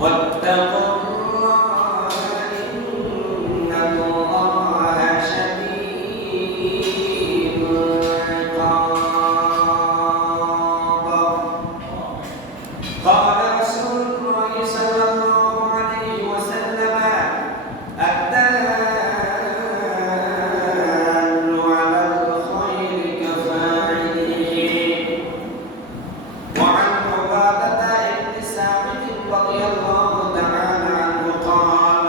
واتقوا الله إن الله شديد العقاب. قال رسول الله صلى الله عليه وسلم الدال على الخير كفاعله. وعن عبادة بن ثابت رضي الله تعالى عنه قال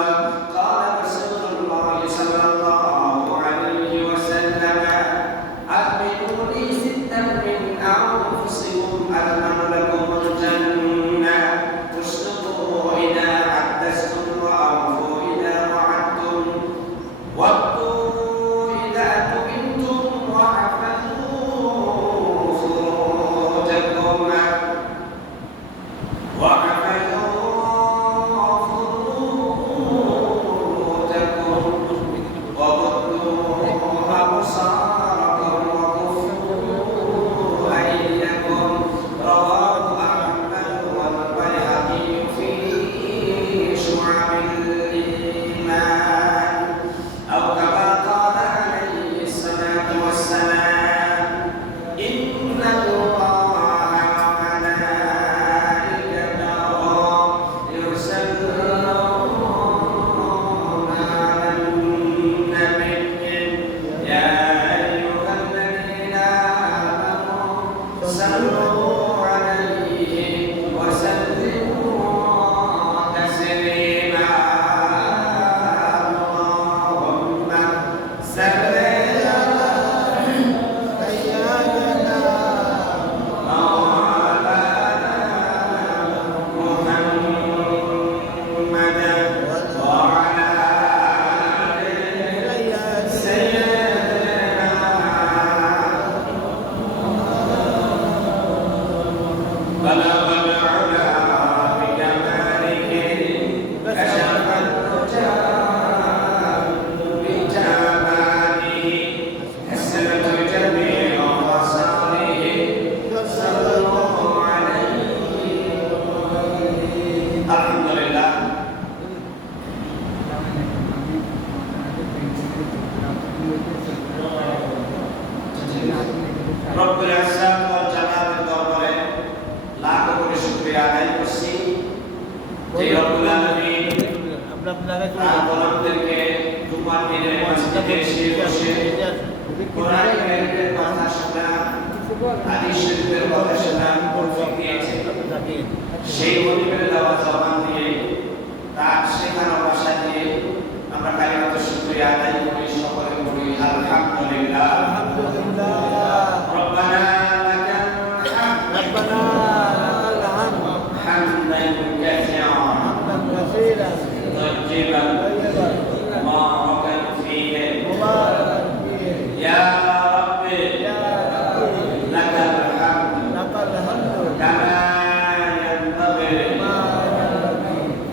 قال رسول الله صلى الله عليه وسلم أخبروا لي ستا من أنفسكم أضمن لكم الجنة تصدقوا إذا حدثتم وأوفوا إذا وعدتم واتقوا إذا تؤمنتم وحفظوا فروجكم وغضوا أبصاركم وكفوا أيديكم. رواه أحمد والبيهقي في شعب الإيمان أو كما قال عليه الصلاة والسلام إن الله وملائكته يصلون على النبي يا أيها الذين آمنوا صلوا عليه وسلموا تسليما. اللهم صل على سيدنا مولانا محمد وعلى آل سيدنا بلغ العلا بكماله كشف الدجى بجماله حسنت جميع خصاله صلوا عليه. الحمد لله. রব্বুল ইজ্জত ওয়াল জালালের দরবারে লাখ কোটি শুকরিয়া আদায় করছি যে রব্বুল আলামিন আমাদেরকে জুমার দিনে মসজিদে এসে বসে কোরআন কারীমের কথা শোনা, হাদিস শরীফের কথা শোনা তৌফিক দিয়েছে। সেই মনিবের দেওয়া জবান দিয়ে তার শেখানো ভাষা দিয়ে আমরা কালিমাত শুকরিয়া আদায় করি, সকলে করি আলহামদুলিল্লাহ। ربنا لك الحمد حمدا كثيرا طيبا مباركا فيه يا رب لك الحمد كما ينبغي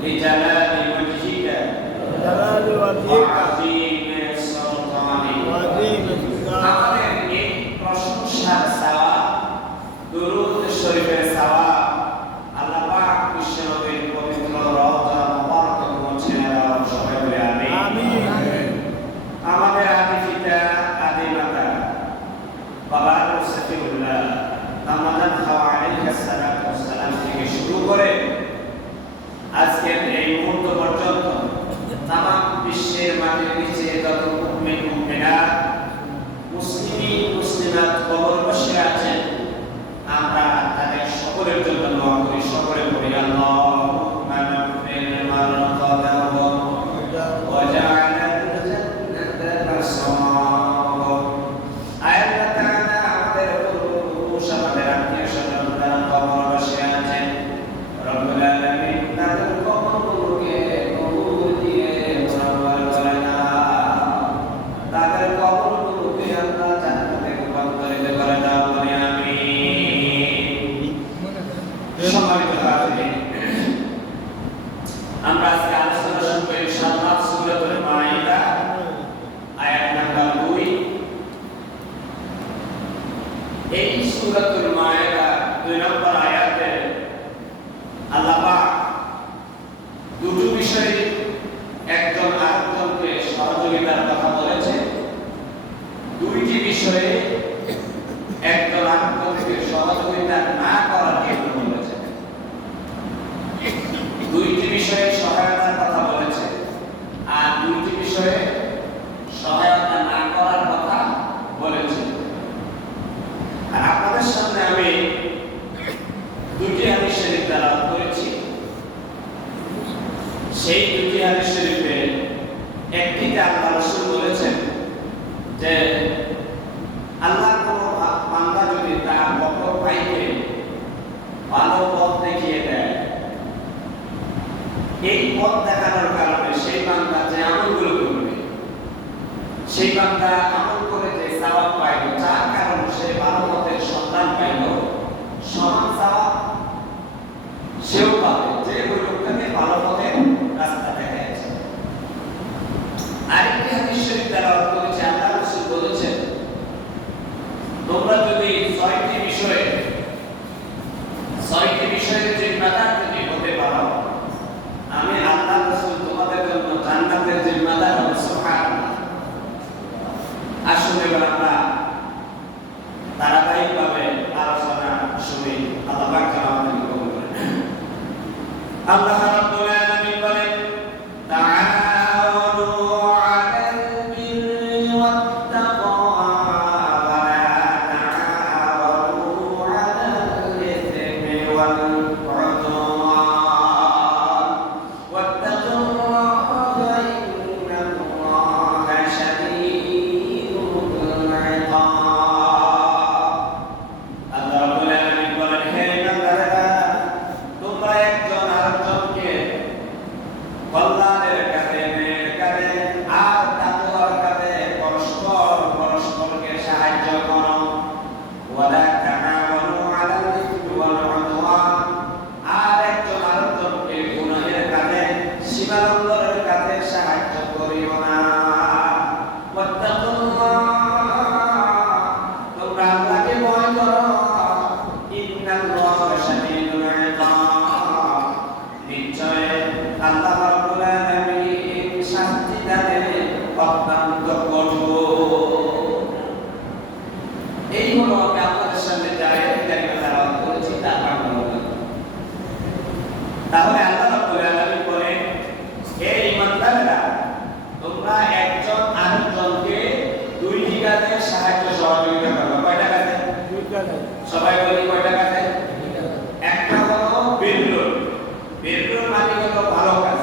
لجلال وجهك وعظيم سلطانك. আমাদের এই প্রশংসার সাওয়াব, দুরূদ শরীফের সাওয়াব আল্লাহ পাক বিশ্বনবীর পবিত্র রওজা মুবারকে পৌঁছে দেওয়ার সবাই বলে আমিন। আমাদের আদি পিতা আদি মাতা বাবা সফিউল্লাহ আমাদের খাওয়া আলাইহিস সালাতু ওয়াস সালাম থেকে শুরু করে আজকের এই মুহূর্ত পর্যন্ত তামাম বিশ্বের মাটির নিচে যত মুমিন মুমিনাত মুসলিম মুসলিমাত কবর বসে আছেন, আমরা তাদের সকলের জন্য দোয়া করি, সকলে পড়ি আল্লাহুম্মা নাফির মারকাদাহুম ওয়া জাআলাল জান্নাতা মাসওয়াহুম। আল্লাহ তাআলা আমাদের পুরুষ আমাদের আত্মীয় স্বজন যারা কবর বসে আছেন, রব্বুল আলামিন তাদের কবর সেই দুটি হাদিস শরীফে একটিতে আল্লাহ রাসূল বলেছেন যে আল্লাহর কোন বান্দা যদি তার অপর ভাইকে ভালো পথ দেখিয়ে দেয়, এই পথ দেখানোর কারণে সেই বান্দা যে আমলগুলো করবে, সেই বান্দা আমল করে যে সওয়াব পাইল, যার কারণে সে ভালো পথের সন্ধান পাইল, সমান সওয়াব সেও পাবে যে ওই লোকটাকে ভালো পথের রাস্তা দেখাচ্ছে। আরেকটি হাদিস শরীফ তেলাওয়াত করেছে, আল্লাহ রাসূল বলেছেন, তোমরা যদি ছয়টি বিষয়ের জিম্মাদার যদি হতে পারো, আমি আল্লাহ রাসূল তোমাদের জন্য জান্নাতের জিম্মাদার হব। সুবহানাল্লাহ। আসলে আমরা ধারাবাহিকভাবে আলোচনা শুনি। আল্লাহ পাক আমাদের কবুল করেন। আল্লাহ রাব্বুল আলামিন বলেন, তাআওয়ানু আলাল বিররি ওয়াত তাকওয়া ওয়া লা তাআওয়ানু আলাল ইসমি ওয়াল উদওয়ান ওয়াত্তাকুল্লাহা ইন্নাল্লাহা শাদীদুল ইকাব। আল্লাহ রাব্বুল আলামিন বলেন, হে বান্দারা, তোমরা একজন আরেকজনকে কল্যাণের কাজে, ন্যায়ের কাজে আর তাকওয়ার কাজে পরস্পরকে সাহায্য করো। ওয়ালা তাআওয়ানু আলাল ইসমি ওয়াল উদওয়ান, আর একজন আরেকজনকে গুনাহের কাজে, সীমালঙ্ঘনের কাজে সাহায্য করিও না। ওয়াত্তাকুল্লাহ, তোমরা আল্লাহকে ভয় করো। ইন্নাল্লাহা শাদীদুল ইকাব, নিশ্চয় আল্লাহ রাব্বুল আলামিন শাস্তি দানে অত্যন্ত কঠোর। এই হলো আমি আপনাদের সামনে যে আয়াত কারিমা তেলাওয়াত করেছি তার বাংলা। তাহলে আল্লাহ রাব্বুল আলামিন বলেন, হে ঈমানদাররা, তোমরা একজন আরেকজনকে দুইটি কাজে সাহায্য সহযোগিতা করো। কয়টা কাজে? দুইটা কাজে। সবাই বলি কয়টা কাজে? একটা হলো বিরর। বিরর মানে হলো ভালো কাজ,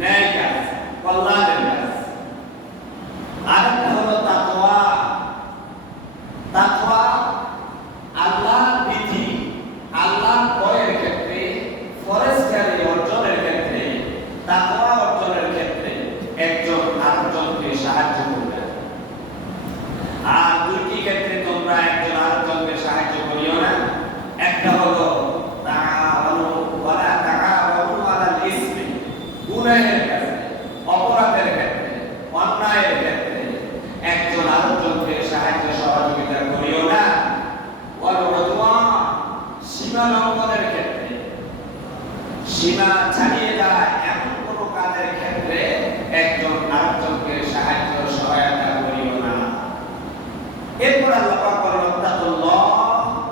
ন্যায় কাজ, কল্যাণের কাজ। আরেকটা হলো তাকওয়া। তাকওয়া আল্লাহর বিধি, আল্লাহর ভয়ের ক্ষেত্রে, ফরজকারী অর্জনের ক্ষেত্রে, তাকওয়া অর্জনের ক্ষেত্রে একজন আরেকজনকে সাহায্য করবে। আর দুটি ক্ষেত্রে তোমরা একজন আরেকজনকে সাহায্য করিও না। একটা হলো তাআওয়ানু ওয়ালা তাআওয়ানু আলাল ইসমি, গুনাহের কাজে, অপরাধের ক্ষেত্রে, অন্যায়ের ক্ষেত্রে একজন আরেকজনকে সাহায্য সহযোগিতা করিও না। ওয়াল উদওয়ান, সীমা লঙ্ঘনের ক্ষেত্রে, সীমা ছাড়িয়ে যাওয়া এমন কোনো কাজের ক্ষেত্রে একজন আরেকজনকে সাহায্য সহায়তা করিও না। এরপর আল্লাহ পাক বলেন, ওয়াত্তাকুল্লাহ,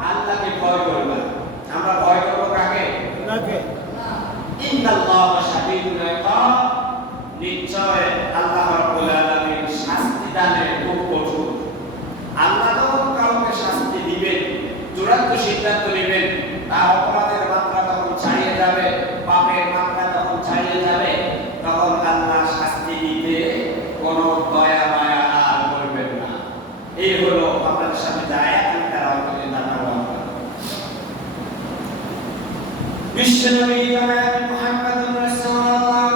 আল্লাহকে ভয় করবে। আমরা ভয় করব কাকে? আল্লাহকে। ইন্নাল্লাহা শাদীদুল ইকাব, নিশ্চয় আল্লাহ রাব্বুল আলামিন শাস্তি দানে খুব কঠোর। আল্লাহ যখন কাউকে শাস্তি দিবেন, চূড়ান্ত সিদ্ধান্ত নেবেন, তার অপরাধের মাত্রা যখন ছাড়িয়ে যাবে, পাপের মাত্রা যখন ছাড়িয়ে যাবে, তখন আল্লাহ শাস্তি দিতে কোনো দয়া মায়া আর করবেন না। এই হলো আপনাদের সামনে যে আয়াত আমি তেলাওয়াত করে জানাবো। বিশ্বনবী জনাব মুহাম্মদুর রাসূলুল্লাহ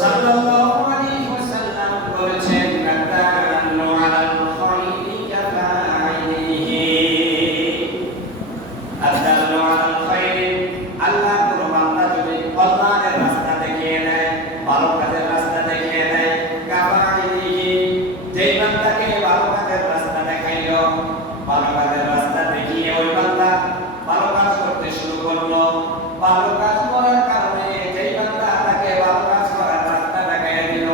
সাল্লাল্লাহু আলাইহি ওয়াসাল্লাম বলেছেন, আদাল্লু আলাল খায়রি কাফাইলিহি। আদাল্লু আলাল খায়রি, আল্লাহ কোন বান্দা যদি কল্যাণের রাস্তা দেখিয়ে দেয়, ভালো কাজের রাস্তা দেখিয়ে দেয়, কাফাইলিহি, যেই বান্দাকে ভালো কাজের রাস্তা দেখাইলো, ভালো কাজের রাস্তা দেখিয়ে ওই বান্দা ভালো কাজ করতে শুরু করলো, ভালো কাজ করার কারণে যেই বান্দা তাকে ভালো কাজ করার রাস্তা দেখাইয়া দিল,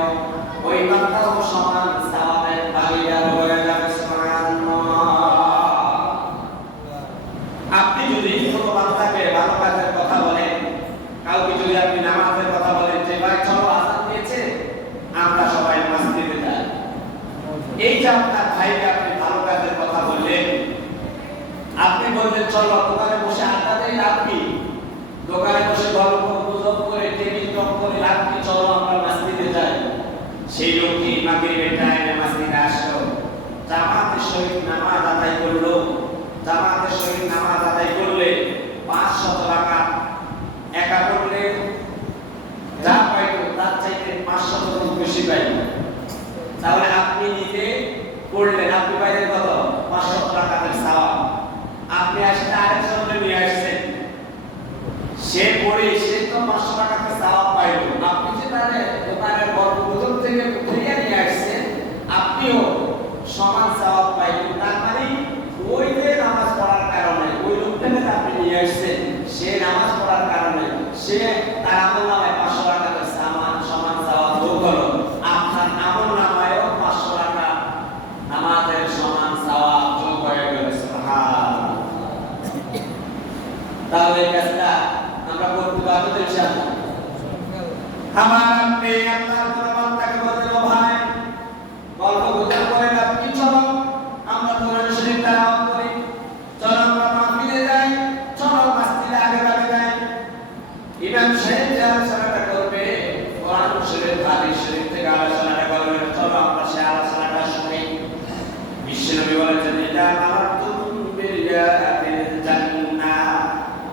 ওই বান্দাও সমান সওয়াবের ভাগীদার হয়ে যাবে। সুবহানাল্লাহ। আপনি যদি কোনো বান্দাকে ভালো কাজের কথা বলেন, কাউকে যদি আপনি নামাজের কথা বলেন, যে ভাই চলো আযান দিয়েছে আমরা সবাই মসজিদে যাই, এই যে আপনার ভাইকে আপনি ভালো কাজের কথা বললেন, আপনি বললেন চলো দোকানে বসে আড্ডা দেই, আপনি দোকানে বসে গল্প গুজব করে টেবিল টক করে মাগরিবের টাইমে মসজিদে আসলো, জামাতের সহিত নামাজ আদায় করলো, জামাতের সহিত নামাজ আদায় করলে 500 টাকা একা করলে যা পাইতো তার চাইতে 500 গুণ বেশি পাইতো। তাহলে আপনি নিজে করলেন, আপনি পাইলেন কত? 500 টাকার সওয়াব। আপনি আসলে আরেকজনকে নিয়ে আসছেন, সে পড়ে সে তো 500 টাকার সওয়াব পাইলো। আপনি যে তারে দোকানের গর্ভবোধন থেকে উঠিয়ে নিয়ে আসছেন, আপনিও সমান সওয়াব পাইলেন। তার মানে ওই যে নামাজ পড়ার কারণে, ওই লোকটাকে আপনি নিয়ে আসছেন, সে নামাজ পড়ার কারণে সে তার আমলনামায় 500 টাকার সমান সওয়াব যোগ হলো। আপনার আমলনামায়ও 500 টাকা নামাজের সমান সওয়াব যোগ হয়ে গেল। সুবহানাল্লাহ। তাহলে এই কাজটা আমরা করতে পারবো তো ইনশাআল্লাহ। আমার আপনি আল্লাহর কোন বান্দাকে বলেন, ও ভাই গল্প গুজব করে আপনি চলো আমরা কোরআন শরীফ তেলাওয়াত করি, চলো আমরা মাহফিলে যাই, চলো মসজিদে আগে যাই। ইমাম সাহেব যে আলোচনাটা করবে কোরআন শরীফ হাদিস শরীফ থেকে আলোচনাটা করবে, চলো আমরা সেই আলোচনাটা শুনি। বিশ্বনবী বলেছেন, এটা আমাতুম বিরিয়াতিল জান্নাহ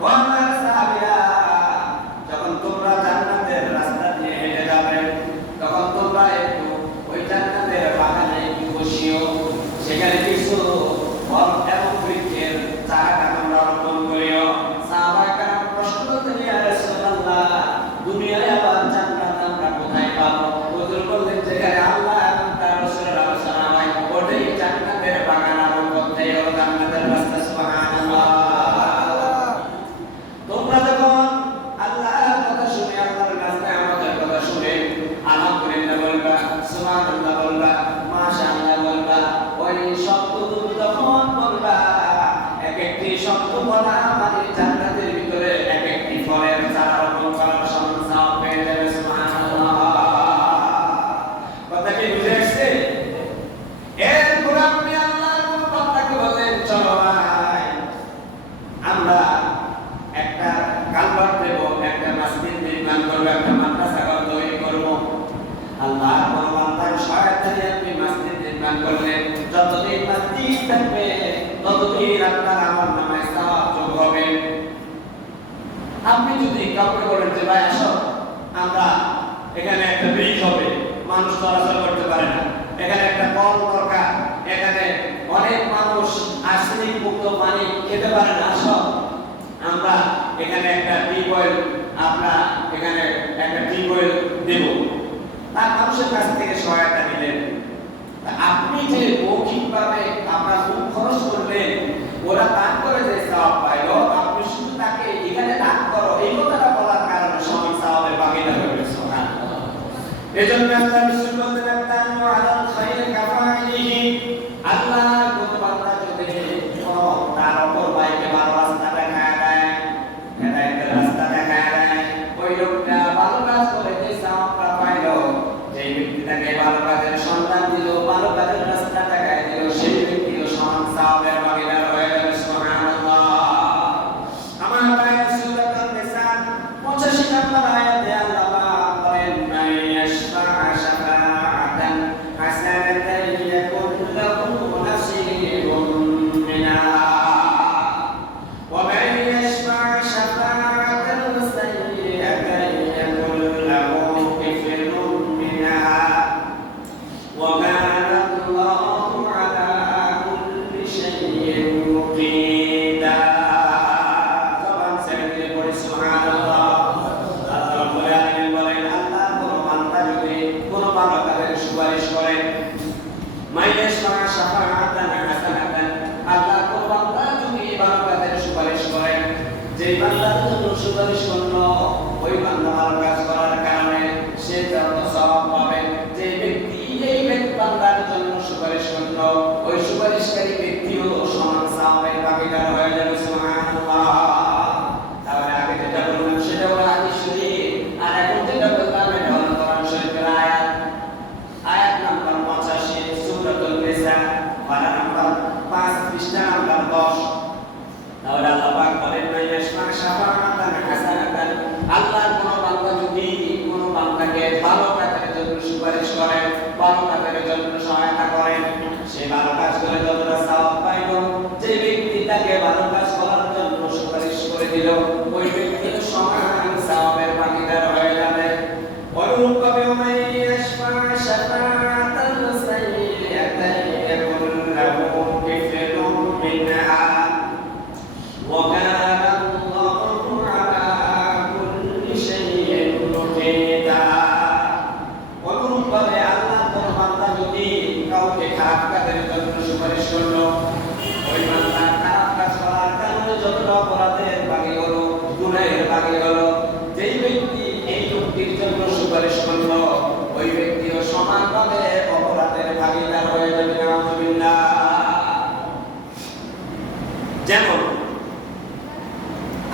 ওয়া মা সাবিয়া। যখন তোমরা জান্নাতের রাস্তা দিয়ে হেঁটে যাবে, তখন তোমরা একটু ওই জান্নাতের বাগানে একটু বসিও, সেখানে কিছু ফল এবং বৃক্ষের চারা তোমরা রোপণ করিও। সাহাবায়ে কেরাম প্রশ্ন করতেন, ইয়া রাসূলুল্লাহ, দুনিয়ায় আবার জান্নাত আমরা কোথায় পাবো? হুজুর বললেন, যেখানে আল্লাহ এবং তার রাসূলের আলোচনা হয়, ওটাই জান্নাতের বাগান, আর ওটাই হলো জান্নাতের রাস্তা। সুবহানাল্লাহ। তোমরা যখন আল্লাহর কথা শুনে, আল্লাহর রাস্তায় আমাদের কথা শুনে আলহামদুলিল্লাহ বলবা, সুবহানাল্লাহ বলবা, মাশাআল্লাহ বলবা, ওই শব্দগুলো যখন বলবা, এক একটি শব্দ বলা মানে জান্নাতের ভিতরে এক একটি ফলের চারা রোপণ করার সমান সওয়াব পেয়ে যাবে। সুবহানাল্লাহ। কথা কি বুঝে আসছে? এরপর আপনি আল্লাহর কোন বান্দাকে বলেন, চলো ভাই আমরা একটা কালভার্ট দেব, একটা মসজিদ নির্মাণ করব, একটা মাদ্রাসা তৈরি করব। আল্লাহর কোন বান্দার সহায়তায় আপনি মসজিদ নির্মাণ করলেন, যতদিন মসজিদ থাকবে ততদিন আপনার আমলনামায় সওয়াব যোগ হবে। আপনি যদি কাউকে বলেন যে ভাই আসো আমরা এখানে একটা ব্রিজ হবে, মানুষ চলাচল করতে পারে না, এখানে একটা কল দরকার, এখানে অনেক মানুষ আর্সেনিক মুক্ত পানি খেতে পারে না, আসো আমরা এখানে একটা টিউবওয়েল, আমরা এখানে একটা টিউবওয়েল দেব। তার মানুষের কাছ থেকে সহায়তা নিলেন। আপনি যে মৌখিকভাবে আপনার মুখ খরচ করলেন, ওরা দান করে যে সওয়াব পাইলো, আপনি শুধু তাকে এখানে দান করো এই কথাটা বলার কারণে সমান সওয়াবের ভাগিদার হবে। সুবহানাল্লাহ। এজন্য আল্লাহ রাসূল বলতেন, আতানু আলাল খায়রি কাফাইহি। আল্লাহ কোন বান্দা যদি তার অপর ভাইকে ভালো রাস্তা দেখায় দেয়, হেদায়েতের রাস্তা দেখায় দেয়, ওই লোকটা ভালো কাজ করে যে সওয়াবটা পাইলো, যে ব্যক্তি তাকে ভালো কাজের সন্ধান দিল, ভালো কাজের রাস্তা দেখায় দিল, সেই ব্যক্তিও সমান সওয়াবের ভাগিদার হয়ে যাবে। সুবহানাল্লাহ। আমার ভাইয়ের সূরাতুন নিসা 85 নম্বর আয়াতে আল্লাহ পাক বলেন, মাইয়াশফা কাজের জন্য সহায়তা করেন, সে ভালো কাজ করে যতটা সওয়াব পাইল, যে ব্যক্তি তাকে ভালো কাজ করার জন্য সুপারিশ করে দিল, ওই ব্যক্তির সমান সওয়াবের ভাগীদার হয়ে যাবে। অনুরূপভাবে মাইয়াশফা শাফাআতান সাইয়্যাতান ইয়াকুন লাহু কিফলুন মিনহা ওয়া কানা আল্লাহু আলা কুল্লি শাইইন মুকিতা। অনুরূপভাবে আল্লাহ তার বান্দা যদি কাউকে খারাপ কাজের জন্য সুপারিশ করলো, ওই বান্দা খারাপ কাজ করার কারণে যতটা অপরাধের ভাগী হলো, গুনাহের ভাগী হলো, যেই ব্যক্তি এই লোকটির জন্য সুপারিশ করলো, ওই ব্যক্তিও সমানভাবে অপরাধের ভাগীদার হয়ে যাবে। নাউযুবিল্লাহ। যেমন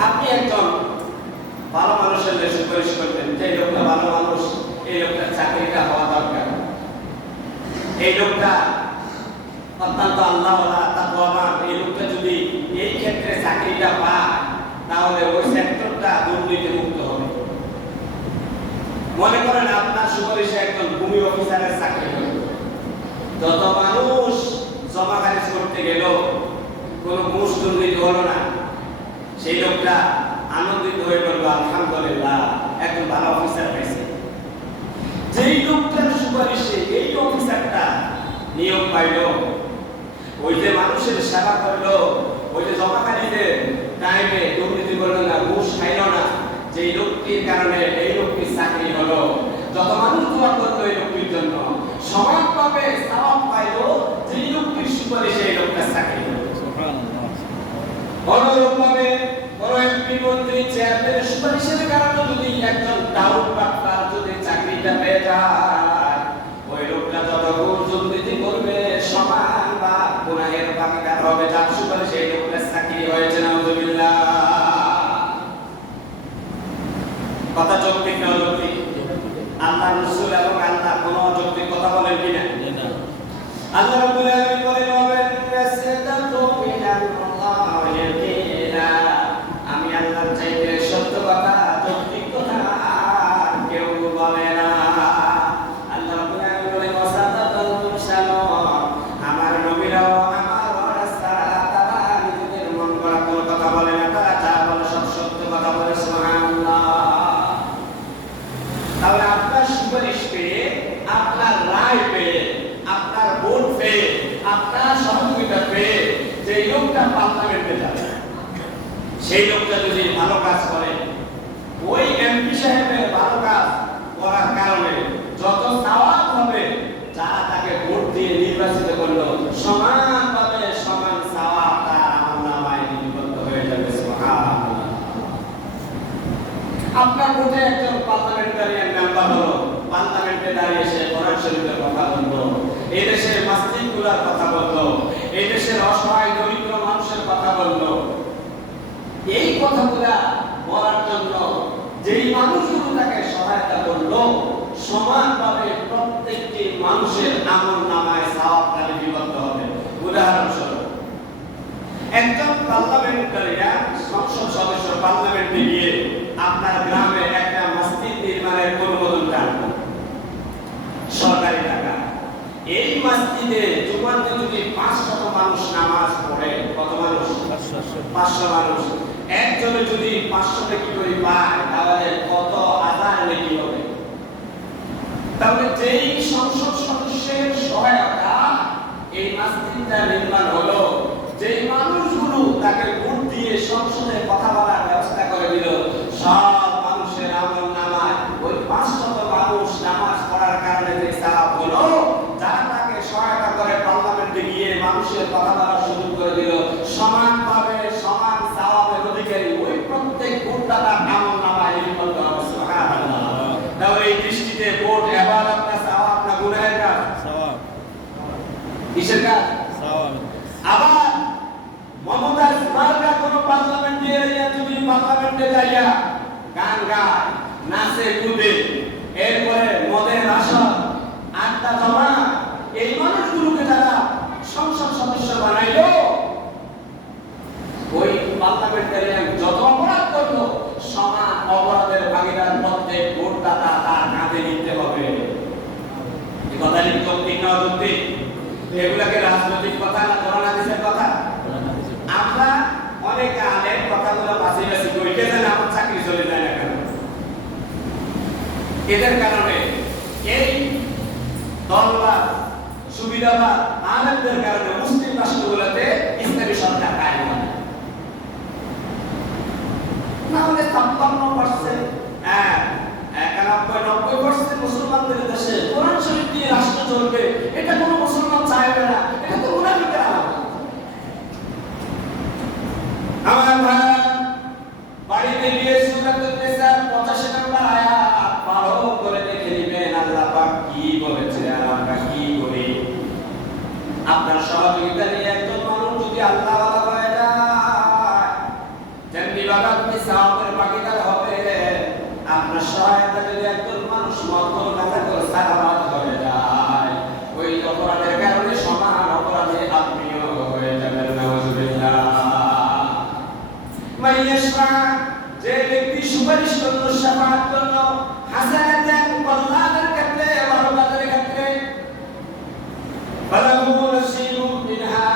আপনি একজন ভালো মানুষের জন্য সুপারিশ করবেন, যে লোকটা ভালো মানুষ, এই লোকটার চাকরিটা হওয়া দরকার, এই লোকটা অত্যন্ত আল্লাহওয়ালা তাকওয়াবান, এই লোকটা যদি এই ক্ষেত্রে চাকরিটা পায় তাহলে ওই সেক্টরটা দুর্নীতি মুক্ত হবে। মনে করেন আপনার সুপারিশে একজন ভূমি অফিসারের চাকরি হলো, যত মানুষ জমা খারিজ করতে গেল কোনো ঘুষ দুর্নীতি হলো না, সেই লোকটা আনন্দিত হয়ে বলল আলহামদুলিল্লাহ একজন ভালো অফিসার পেয়েছে। যেই লোকটার সুপারিশে এই অফিসারটা নিয়োগ পাইল, ওই যে মানুষের সেবা করলো, ওই যে জমাকারীতে টাইমে দুর্নীতি করলো না, ঘুষ খাইল না, যেই লোকটির কারণে এই লোকটির চাকরি হলো, যত মানুষ দোয়া করলো এই লোকটির জন্য, সমানভাবে সওয়াব পাইল যেই লোকটির সুপারিশে এই লোকটার চাকরি হলো। অনুরূপভাবে বড় এমপি মন্ত্রী চেয়ারম্যানের সুপারিশের কারণে যদি একজন ডাউট বাটপার যদি চাকরিটা পেয়ে যায়, ওই লোকটা যত ঘুষ দুর্নীতি করবে সমান বা গুনাহের ভাগীদার হবে, যার সুপারিশে এই লোকটার চাকরি হয়েছে। নাউযুবিল্লাহ। কথা যৌক্তিক না অযৌক্তিক? আল্লাহ রাসূল এবং আল্লাহ কোনো অযৌক্তিক কথা বলেন কিনা? আল্লাহ রাব্বুল আলামিন বলেন আমি আল্লাহর চাইতে সত্য কথা যৌক্তিক কথা আর কেউ বলে না। আল্লাহ রাব্বুল আলামিন বলেন ওয়াসাদাকাল মুরসালুন, আমার নবীরাও আমার রাসূলরা তারা নিজেদের মন গড়া কোনো কথা বলে না, তারা যা বলে সব সত্য কথা বলে। সুবহানাল্লাহ। তাহলে আপনার সুপারিশ পেয়ে, আপনার রায় পেয়ে, আপনার ভোট পেয়ে, আপনার সহযোগিতা পেয়ে যেই লোকটা পার্লামেন্টে যাবে, সেই লোকটা যদি ভালো কাজ করে, ওই এমপি সাহেবের ভালো কাজ করার কারণে যত সওয়াব হবে, যারা তাকে ভোট দিয়ে নির্বাচিত করলো সমানভাবে সমান সওয়াব তার আমলনামায় লিপিবদ্ধ হয়ে যাবে। সুবহানাল্লাহ। আপনার ভোটে একজন পার্লামেন্টারিয়ান মেম্বার হলো, পার্লামেন্টে দাঁড়িয়ে সে কোরআন শরীফের কথা বললো, এই দেশের মসজিদগুলোর কথা বললো, এই দেশের অসহায় দরিদ্র মানুষের কথা বললো। এই কথাগুলা বলার জন্য যেই মানুষগুলো তাকে সহায়তা করলো, সমানভাবে প্রত্যেকটি মানুষের আমলনামায় সওয়াবটা লিপিবদ্ধ হবে। উদাহরণস্বরূপ একজন পার্লামেন্টারিয়ান সংসদ সদস্য পার্লামেন্টে গিয়ে আপনার গ্রামে একটা মসজিদ নির্মাণের অনুমোদন চান, সরকারি টাকা। এই মসজিদে জুমাতে যদি 500 মানুষ নামাজ পড়ে, কত মানুষ? 500 মানুষ। একজনে যদি 500 টাকা করে পায় তাহলে কত হাজার নেকি হবে? তাহলে যেই সংসদ সদস্যের সহায়তা এই মসজিদটা নির্মাণ হলো, যেই মানুষগুলো তাকে ভোট দিয়ে সংসদে কথা বলার ব্যবস্থা করে দিল, সব মানুষের আমলনামায় ওই 500 মানুষ নামাজ পড়ার কারণে যে সওয়াব হলো, যারা তাকে সহায়তা করে পার্লামেন্টে গিয়ে মানুষের কথা বলার সুযোগ করে দিল, সমানভাবে সমান সওয়াবের অধিকারী ওই প্রত্যেক ভোটদাতার আমলনামায় লিপিবদ্ধ হবে। সুবহানাল্লাহ। তাহলে এই দৃষ্টিতে ভোট ইবাদত না সওয়াব না গুনাহের কাজ? সওয়াব। কিসের কাজ? সওয়াব। আবার মমতাজ মার্কা কোন পার্লামেন্টে যদি পার্লামেন্টে যাইয়া গান গায়, নাচে কুদে, এরপরে মদের আসর, আড্ডা জমা, এই মানুষগুলোকে যারা সংসদ সদস্য বানাইলো, ওই পার্লামেন্টারিয়ান যত অপরাধ করলো সমান অপরাধের ভাগীদার প্রত্যেক ভোটদাতা তার কাঁধে নিতে হবে। কথা কি যৌক্তিক না অযৌক্তিক? এগুলাকে রাজনৈতিক কথা না কোরআন হাদিসের কথা? আমরা অনেক আলেম কথাগুলো বাছাই বাছাই করি, কে জানে আমার চাকরি চলে যায় না কেন? এদের কারণে এই দলবাদ সুবিধাবাদ আলেমদের কারণে মুসলিম রাষ্ট্রগুলোতে ইসলামী সরকার কায়েম হয় না। হলে ৫৬%, ৯১% মুসলমানদের দেশে কোরআন শরীফ দিয়ে রাষ্ট্র চলবে, এটা কোনো মুসলমান চাইবে না। এটা তো মুনাফিকের আলামত। আমার ভাই বাড়িতে গিয়ে সূরাতুন নিসা 85 নম্বর আয়াত ভালো করে দেখে নেবেন, আল্লাহ পাক কি বলেছে আর আমরা কি করি। আপনার সহযোগিতা নিয়ে একজন মানুষ যদি আল্লাহ ওয়ালা হয়ে যায়, যেমনি বাবা আপনি সাওয়াবের ভাগীদার হবে, আপনার সহায়তা যদি একজন মানুষ মক্কল কাজা করে সালামাত হয়ে যায়, ওই অপরাধের কারণে সমান অপরাধে আপনিও হয়ে যাবেন। নাউযুবিল্লাহ। মাইয়াশফা, যে ব্যক্তি সুপারিশ করলো, শাফাআত করলো, হাসানাতান কল্যাণের ক্ষেত্রে, বরকতের ক্ষেত্রে, ফালাহু নাসীবুম মিনহা,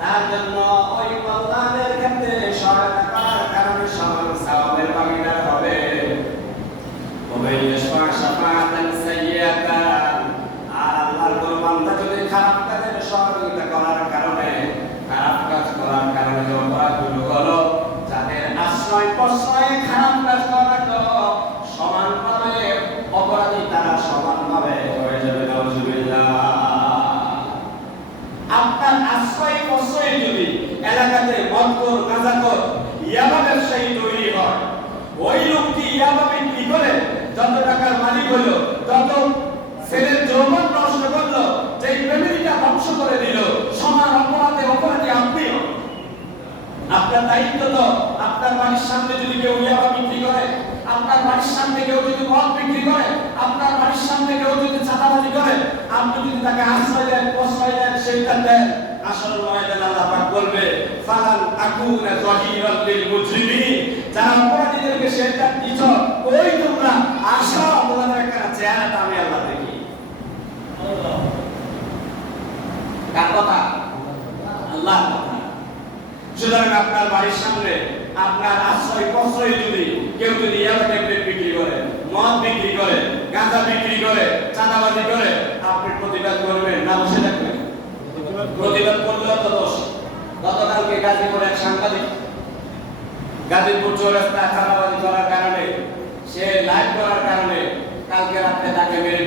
তার জন্য ওই কল্যাণের ক্ষেত্রে সহায়তা করার কারণে সমান সওয়াবের ভাগীদার হবে। ওয়া মাইয়াশফা শাফাআতান সাইয়্যাতান, আর আল্লাহর কোন বান্দা যদি খারাপ কাজের সহযোগিতা করার কারণে, খারাপ কাজ করার কারণে যে অপরাধগুলো হলো, যাদের আশ্রয় প্রশ্রয়ে খারাপ কাজ করা সমানভাবে অপরাধী, তারা সমানভাবে হয়ে যাবে। নাউযুবিল্লাহ। আপনার আশ্রয় প্রশ্রয়ে যদি এলাকাতে মদখোর, গাঁজাখোর, ইয়াবা ব্যবসায়ী তৈরি হয়, ওই লোকটি ইয়াবা বিক্রি করে যত টাকার মালিক হলো, যত ছেলের যৌবন নষ্ট করলো, যে ফ্যামিলিটা ধ্বংস করে দিল, সমান অপরাধে অপরাধী আপনিও। আপনার দায়িত্ব তো আপনার বাড়ির সামনে যদি কেউ ইয়াবা বিক্রি করে, আপনার বাড়ির সামনে কেউ যদি মদ বিক্রি করে, আপনার বাড়ির সামনে কেউ যদি চাঁদাবাজি করে, আপনি যদি তাকে আশ্রয় দেন, প্রশ্রয় দেন, শেল্টার দেন, আসল ময়দানে আল্লাহ পাক বলবে ফালান আকুনা যাহিরাল লিল মুজরিমিন, যারা অপরাধীদেরকে শেল্টার দিছ, ওই তোমরা আসো, তোমাদের একটা চেহারাটা আমি আল্লাহ দেখি। কার কথা? আল্লাহর কথা। সুতরাং আপনার বাড়ির সামনে আপনার আশ্রয় প্রশ্রয় যদি কেউ যদি ইয়াবা ট্যাবলেট বিক্রি করে, মদ বিক্রি করে, গাঁজা বিক্রি করে, চাঁদাবাজি করে, আপনি প্রতিবাদ করবেন না বসে থাকবেন? প্রতিবাদ করলেও তো দোষ। গতকালকে গাজীপুর এক সাংবাদিক গাজীপুর চৌরাস্তায় চাঁদাবাজি করার কারণে, সে লাইভ করার কারণে কালকে রাতে তাকে মেরে